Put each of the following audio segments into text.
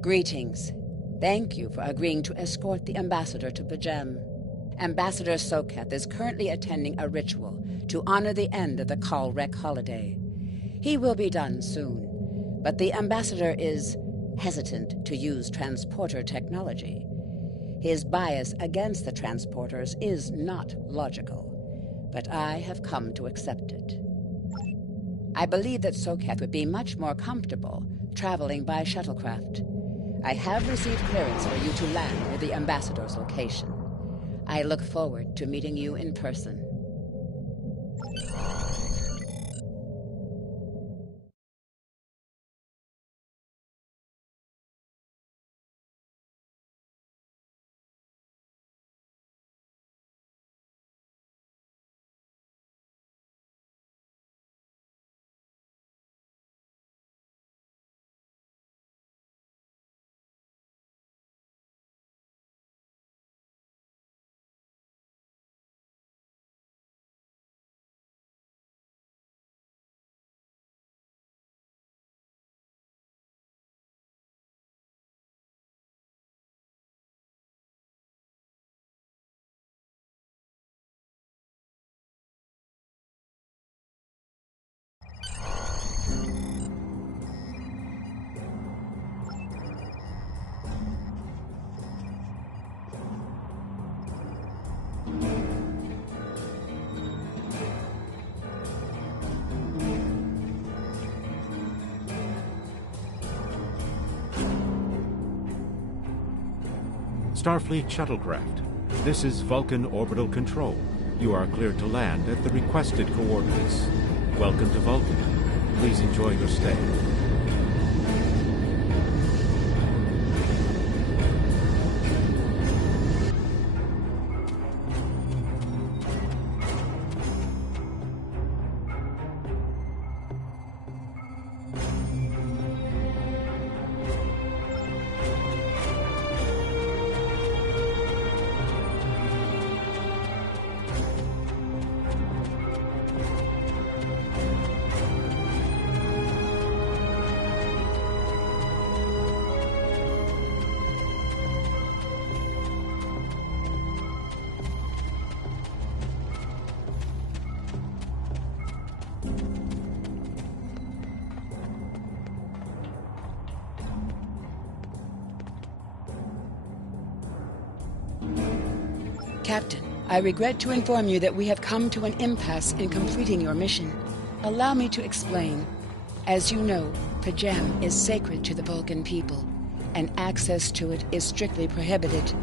Greetings. Thank you for agreeing to escort the ambassador to P'Jem. Ambassador Soketh is currently attending a ritual to honor the end of the Kalrek holiday. He will be done soon, but the ambassador is hesitant to use transporter technology. His bias against the transporters is not logical, but I have come to accept it. I believe that Soketh would be much more comfortable traveling by shuttlecraft. I have received clearance for you to land near the ambassador's location. I look forward to meeting you in person. Starfleet shuttlecraft. This is Vulcan Orbital Control. You are cleared to land at the requested coordinates. Welcome to Vulcan. Please enjoy your stay. Captain, I regret to inform you that we have come to an impasse in completing your mission. Allow me to explain. As you know, P'Jem is sacred to the Vulcan people, and access to it is strictly prohibited.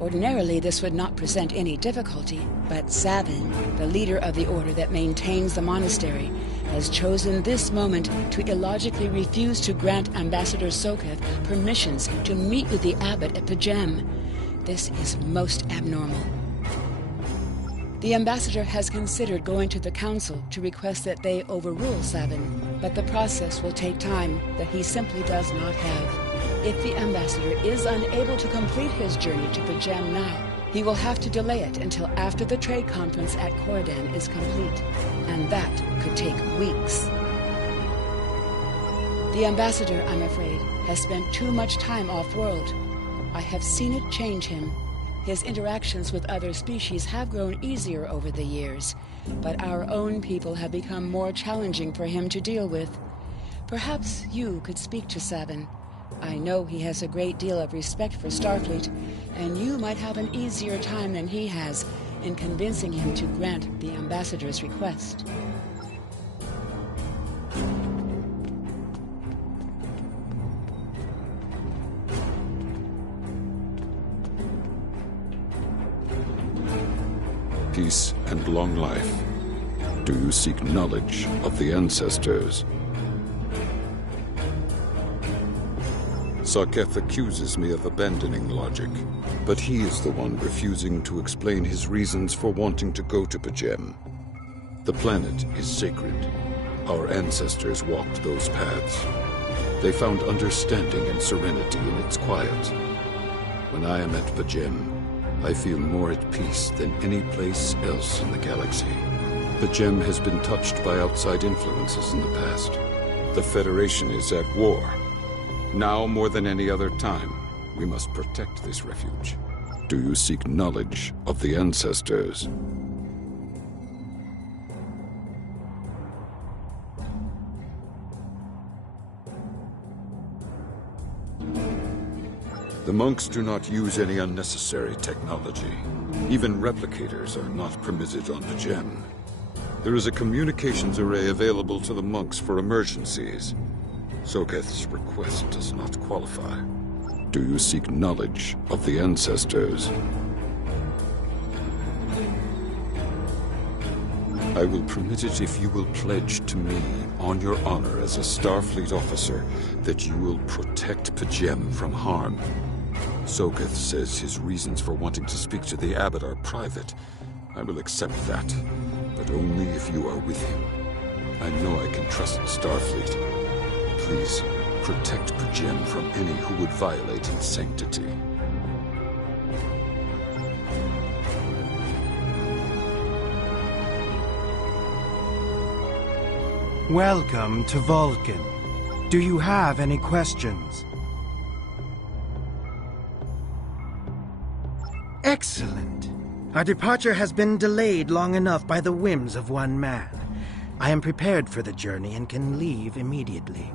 Ordinarily, this would not present any difficulty, but Savin, the leader of the order that maintains the monastery, has chosen this moment to illogically refuse to grant Ambassador Soketh permissions to meet with the abbot at P'Jem. This is most abnormal. The ambassador has considered going to the council to request that they overrule Savin, but the process will take time that he simply does not have. If the ambassador is unable to complete his journey to P'Jem now, he will have to delay it until after the trade conference at Coridan is complete, and that could take weeks. The ambassador, I'm afraid, has spent too much time off-world. I have seen it change him. His interactions with other species have grown easier over the years, but our own people have become more challenging for him to deal with. Perhaps you could speak to Savin. I know he has a great deal of respect for Starfleet, and you might have an easier time than he has in convincing him to grant the ambassador's request. Peace and long life. Do you seek knowledge of the ancestors? Soketh accuses me of abandoning logic, but he is the one refusing to explain his reasons for wanting to go to P'Jem. The planet is sacred. Our ancestors walked those paths. They found understanding and serenity in its quiet. When I am at P'Jem, I feel more at peace than any place else in the galaxy. P'Jem has been touched by outside influences in the past. The Federation is at war. Now more than any other time, we must protect this refuge. Do you seek knowledge of the ancestors? The monks do not use any unnecessary technology. Even replicators are not permitted on P'Jem. There is a communications array available to the monks for emergencies. Soketh's request does not qualify. Do you seek knowledge of the ancestors? I will permit it if you will pledge to me, on your honor as a Starfleet officer, that you will protect P'Jem from harm. Soketh says his reasons for wanting to speak to the Abbot are private. I will accept that, but only if you are with him. I know I can trust Starfleet. Please, protect P'Jem from any who would violate its sanctity. Welcome to Vulcan. Do you have any questions? Excellent. Our departure has been delayed long enough by the whims of one man. I am prepared for the journey and can leave immediately.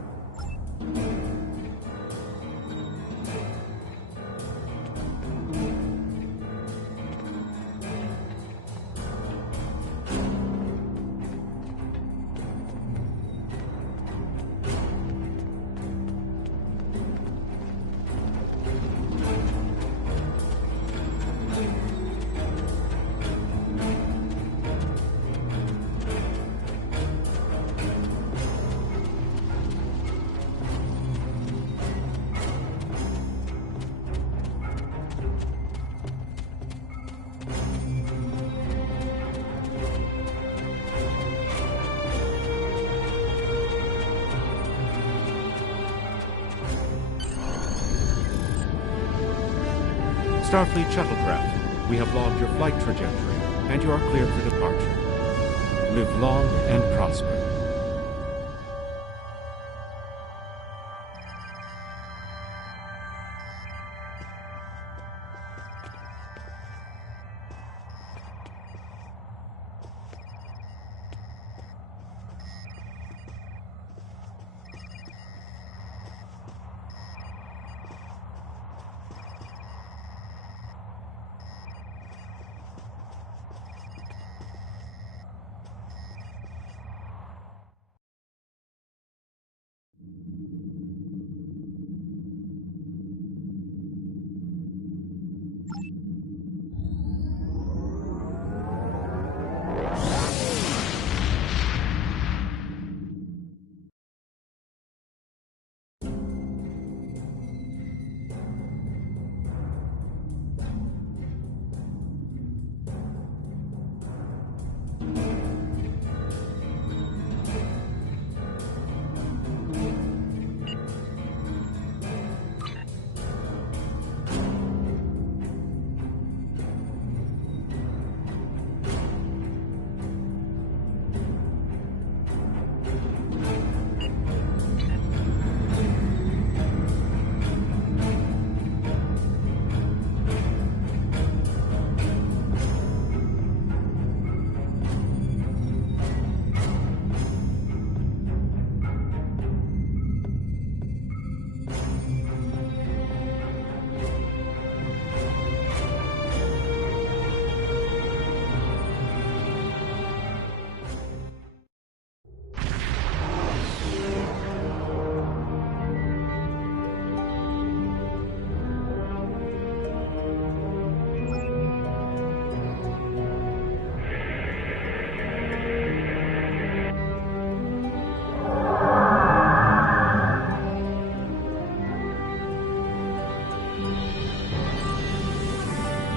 Starfleet shuttlecraft, we have logged your flight trajectory, and you are cleared for departure. Live long and prosper.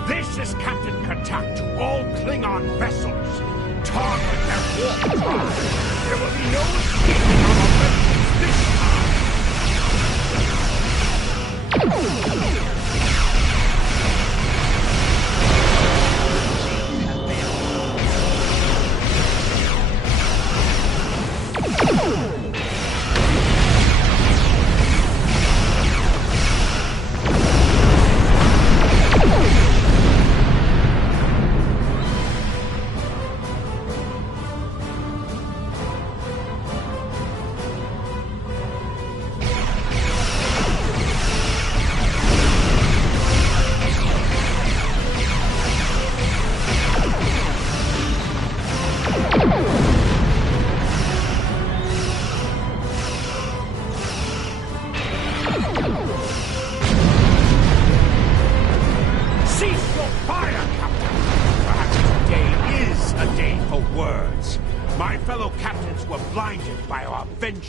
This is Captain Katak to all Klingon vessels. Target their warp drive. There will be no escaping our objectives this time.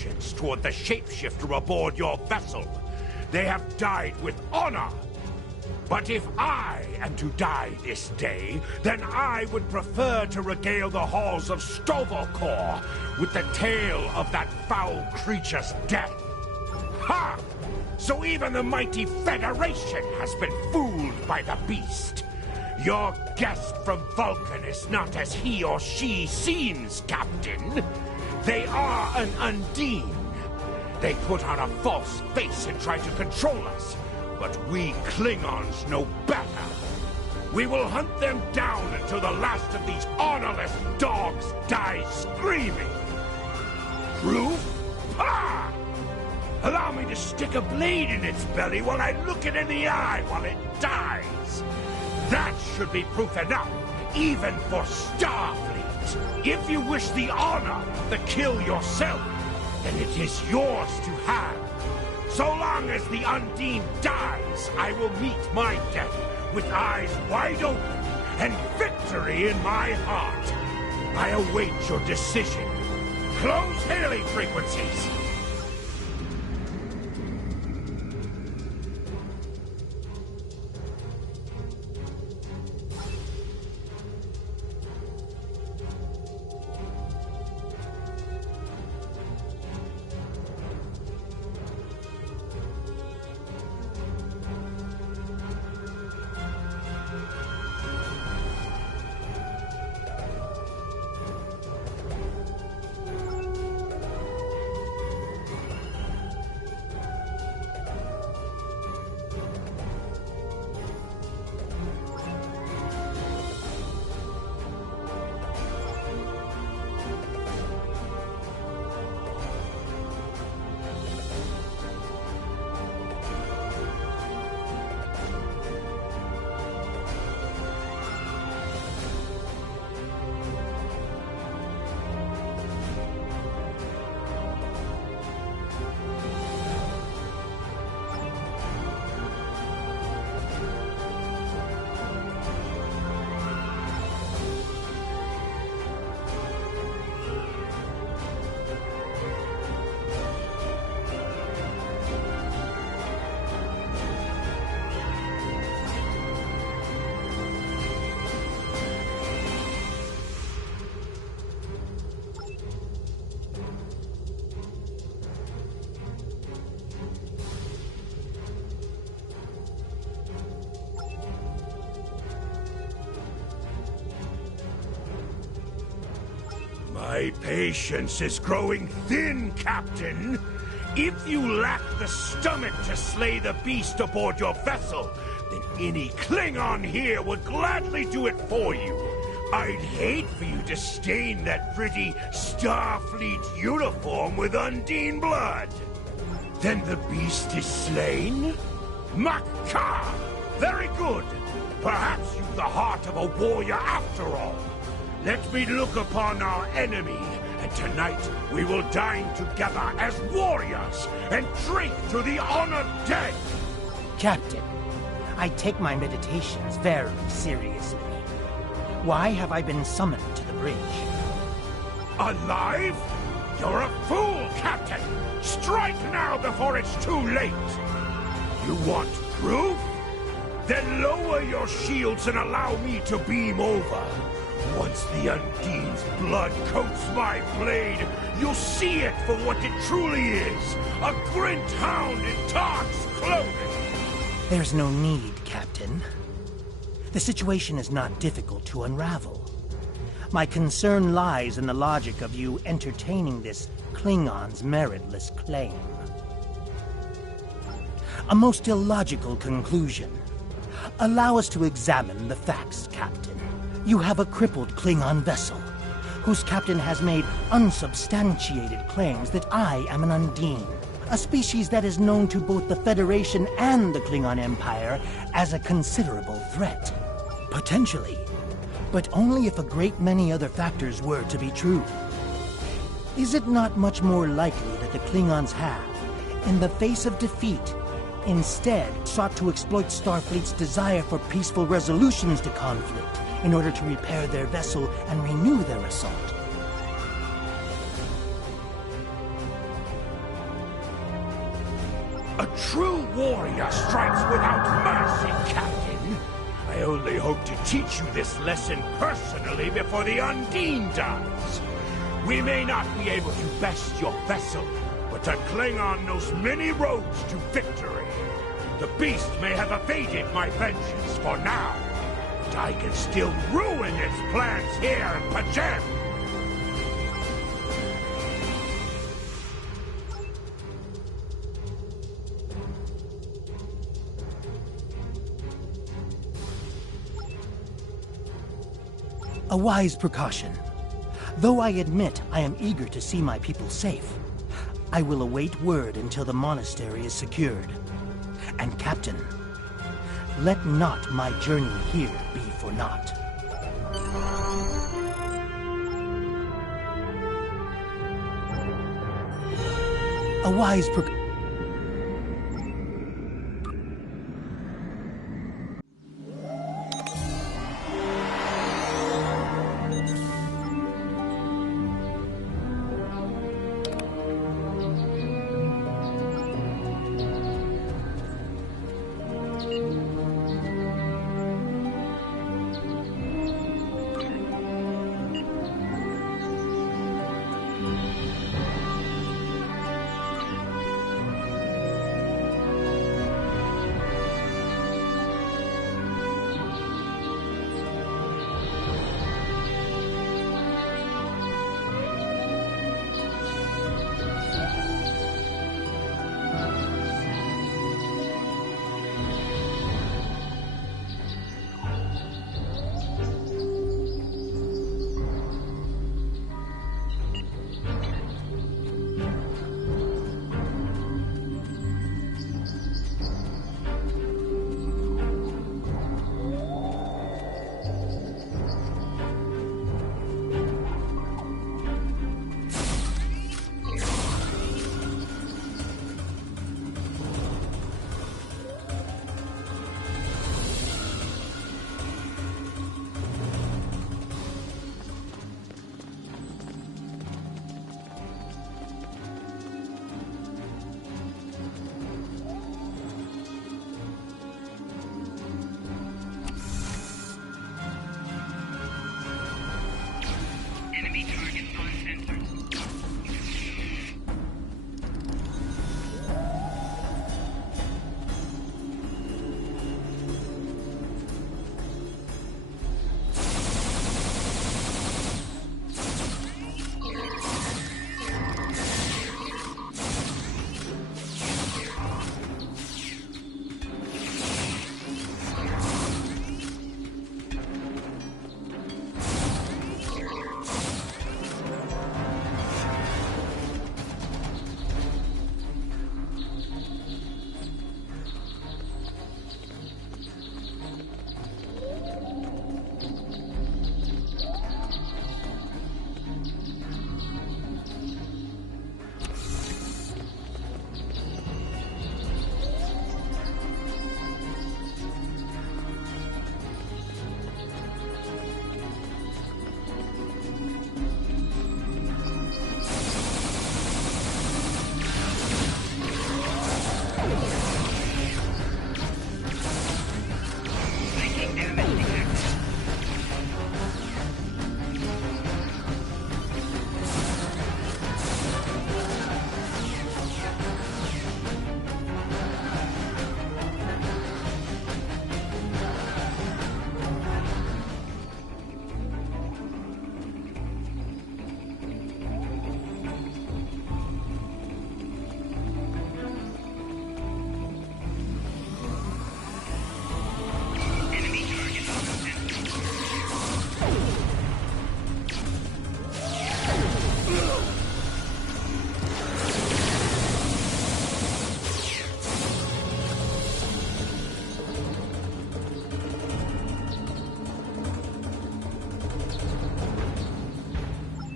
allegiance toward the shapeshifter aboard your vessel. They have died with honor. But if I am to die this day, then I would prefer to regale the halls of Sto-vo-kor with the tale of that foul creature's death. Ha! So even the mighty Federation has been fooled by the beast. Your guest from Vulcan is not as he or she seems, Captain. They are an Undine. They put on a false face and try to control us. But we Klingons know better. We will hunt them down until the last of these honorless dogs die screaming. Proof? Ha! Allow me to stick a blade in its belly while I look it in the eye while it dies. That should be proof enough, even for Starfleet. If you wish the honor of the kill yourself, then it is yours to have. So long as the Undine dies, I will meet my death with eyes wide open and victory in my heart. I await your decision. Close hailing frequencies. My patience is growing thin, Captain. If you lack the stomach to slay the beast aboard your vessel, then any Klingon here would gladly do it for you. I'd hate for you to stain that pretty Starfleet uniform with Undine blood. Then the beast is slain? Makar! Very good. Perhaps you've the heart of a warrior after all. Let me look upon our enemy, and tonight we will dine together as warriors and drink to the honored dead. Captain, I take my meditations very seriously. Why have I been summoned to the bridge? Alive? You're a fool, Captain! Strike now before it's too late! You want proof? Then lower your shields and allow me to beam over. Once the Undine's blood coats my blade, you'll see it for what it truly is. A Grint hound in Tark's clothing. There's no need, Captain. The situation is not difficult to unravel. My concern lies in the logic of you entertaining this Klingon's meritless claim. A most illogical conclusion. Allow us to examine the facts, Captain. You have a crippled Klingon vessel, whose captain has made unsubstantiated claims that I am an Undine, a species that is known to both the Federation and the Klingon Empire as a considerable threat. Potentially, but only if a great many other factors were to be true. Is it not much more likely that the Klingons have, in the face of defeat, instead sought to exploit Starfleet's desire for peaceful resolutions to conflict in order to repair their vessel and renew their assault? A true warrior strikes without mercy, Captain. I only hope to teach you this lesson personally before the Undine does. We may not be able to best your vessel, but the Klingon knows many roads to victory. The beast may have evaded my vengeance for now, but I can still ruin its plans here in P'Jem. A wise precaution. Though I admit I am eager to see my people safe, I will await word until the monastery is secured. And Captain, let not my journey here be for naught. A wise precaution.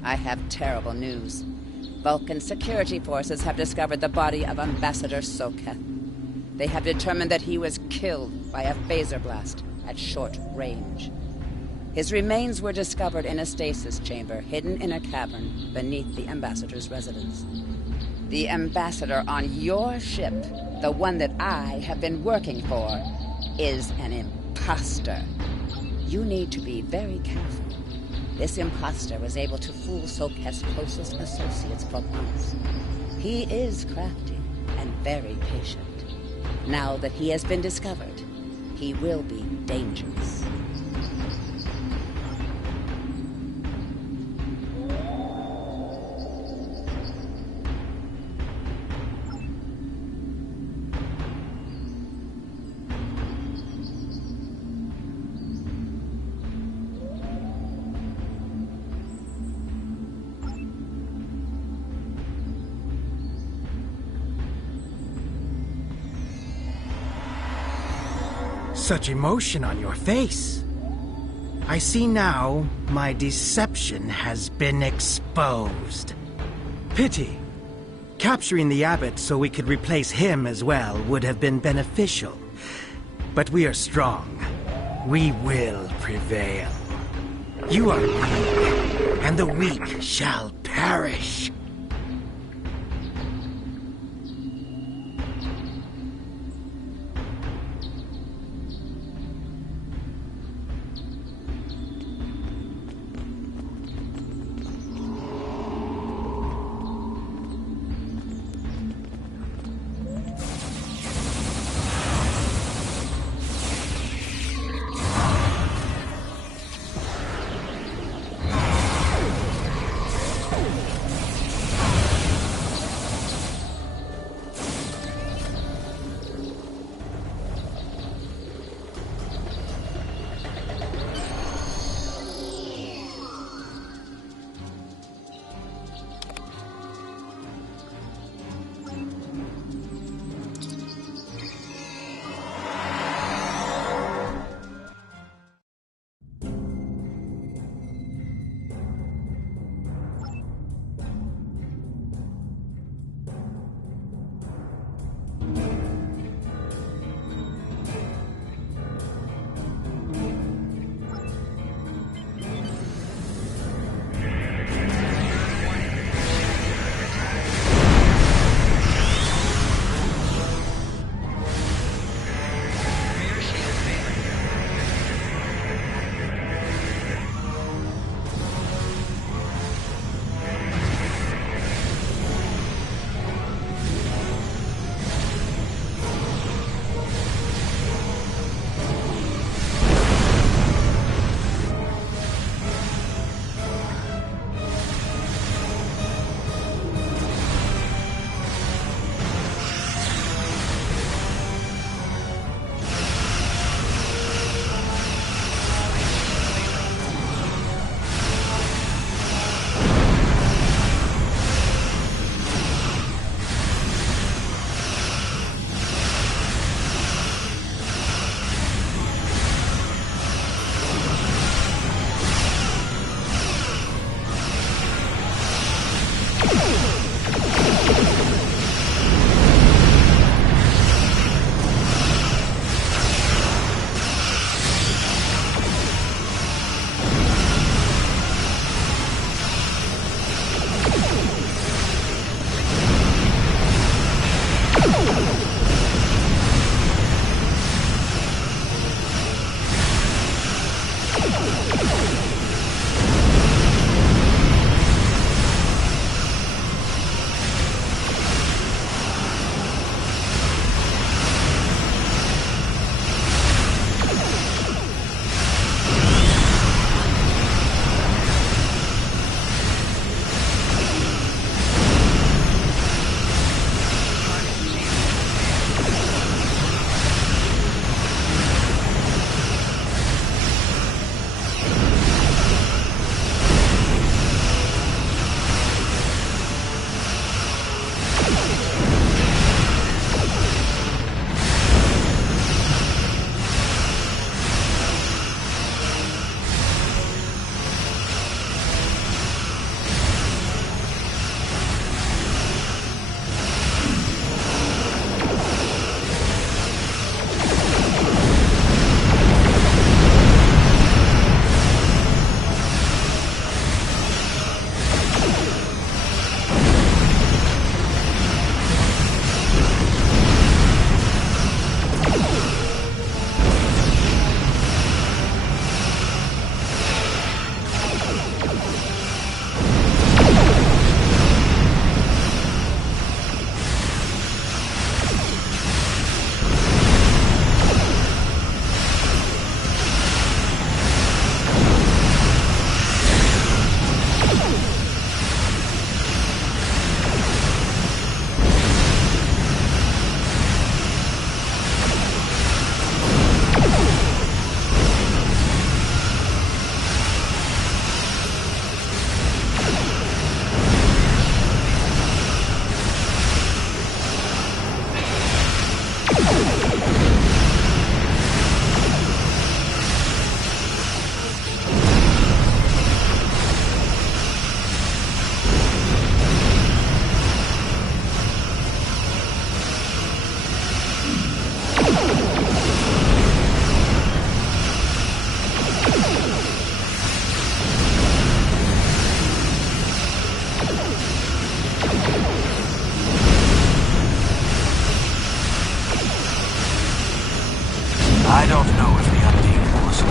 I have terrible news. Vulcan security forces have discovered the body of Ambassador Soketh. They have determined that he was killed by a phaser blast at short range. His remains were discovered in a stasis chamber hidden in a cavern beneath the Ambassador's residence. The ambassador on your ship, the one that I have been working for, is an imposter. You need to be very careful. This imposter was able to fool Soph's closest associates for months. He is crafty and very patient. Now that he has been discovered, he will be dangerous. Such emotion on your face. I see now my deception has been exposed. Pity. Capturing the abbot so we could replace him as well would have been beneficial. But we are strong. We will prevail. You are weak, and the weak shall perish.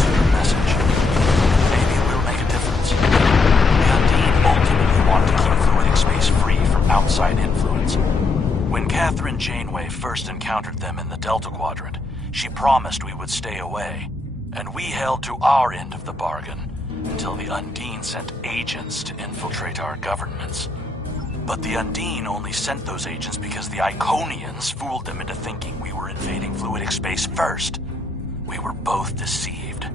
to your message. Maybe we'll make a difference. The Undine ultimately want to keep fluidic space free from outside influence. When Catherine Janeway first encountered them in the Delta Quadrant, she promised we would stay away, and we held to our end of the bargain until the Undine sent agents to infiltrate our governments. But the Undine only sent those agents because the Iconians fooled them into thinking we were invading fluidic space first. We were both deceived.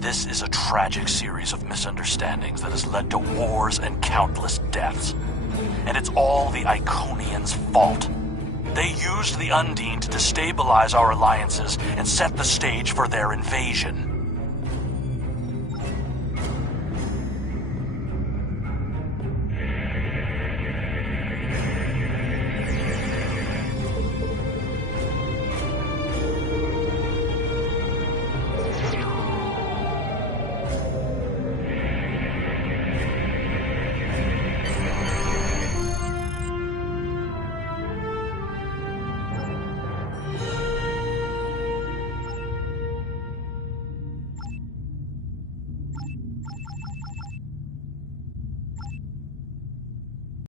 This is a tragic series of misunderstandings that has led to wars and countless deaths. And it's all the Iconians' fault. They used the Undine to destabilize our alliances and set the stage for their invasion.